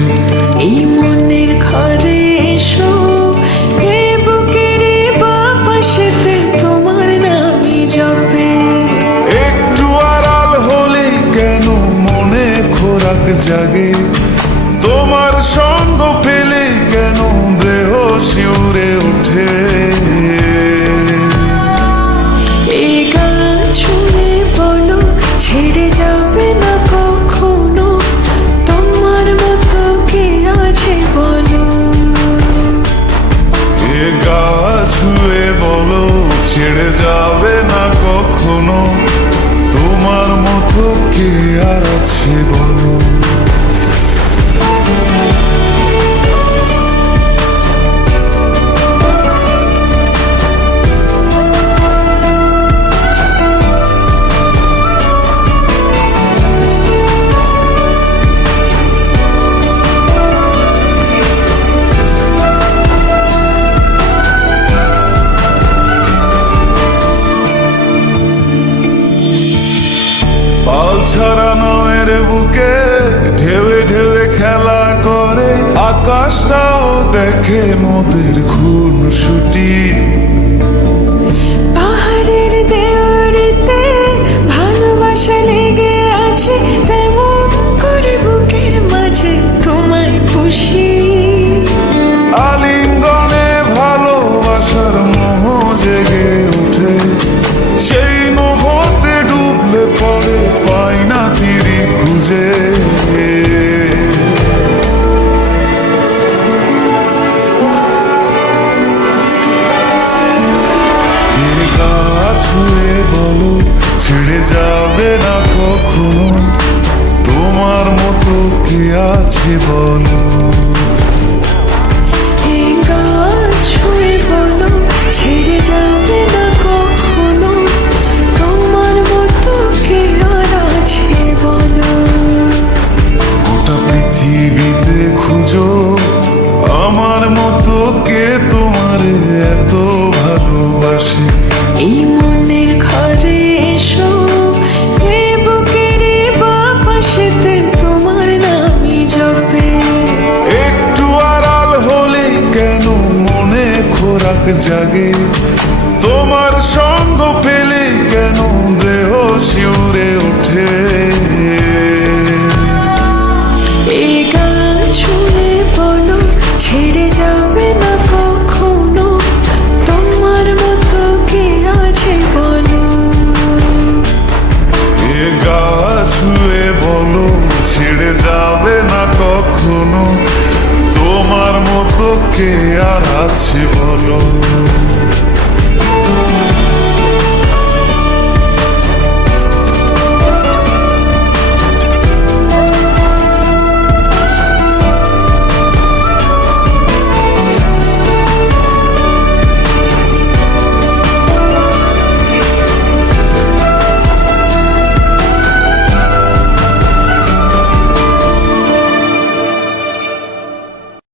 ভালোবাসে। এই মনের ঘরে এসো, এ বুকের বাপাশেতে তোমার নামই জপে। একটু আড়াল হলে কেন মনে খোরাক জাগে, তোমার সঙ্গ পেলে কেন দেহ শিউরে ওঠে। এই গান শুনে বলো ছেড়ে যাবে না কখনো, তোমার মতো কে আছে বলো। এ গা ছুঁয়ে বলো ছেড়ে যাবে না কখনো, তোমার মতো কে আর আছে বলো। পাল ছাড়া নামের বুকে ঢেউে ঢেউে খেলা করে, আকাশটাও দেখে মোদের খুনসুটি। পাহাড়ের দেওয়ারিতে ভালোবাসা লেগে আছে, তেমন করে বুকের মাঝে তোমায় পুষি। আলিঙ্গনে ভালোবাসার মোহ জেগে ওঠে, সেই মোহতে ডুবলে পরে পাই না তীরি খুঁজে। গা ছুঁয়ে বলো ছেড়ে যাবে না কখনো, তোমার মতো কে আছে বলো। এই গান ছুঁয়ে বলো ছেড়ে যাবে না কখনো, তোমার মতো কে আর আছে বলো। গোটা পৃথিবীতে খুঁজো আমার মতো কে তোমার এত ভালোবাসে। এই মনের ঘরে এসো, এ বুকের বাপাশেতে তোমার নামই জপে। একটু আড়াল হলে কেন মনে খোরাক জাগে, তোমার সঙ্গ পেলে কেন দেহ শিউরে ওঠে। এই গান ছুঁয়ে বলো ছেড়ে যাবে না কখনো, তোমার মতো কে আছে বলো। এ গা ছুঁয়ে বলো ছেড়ে যাবে না কখনো, তোমার মতো কে আর আছে বলো।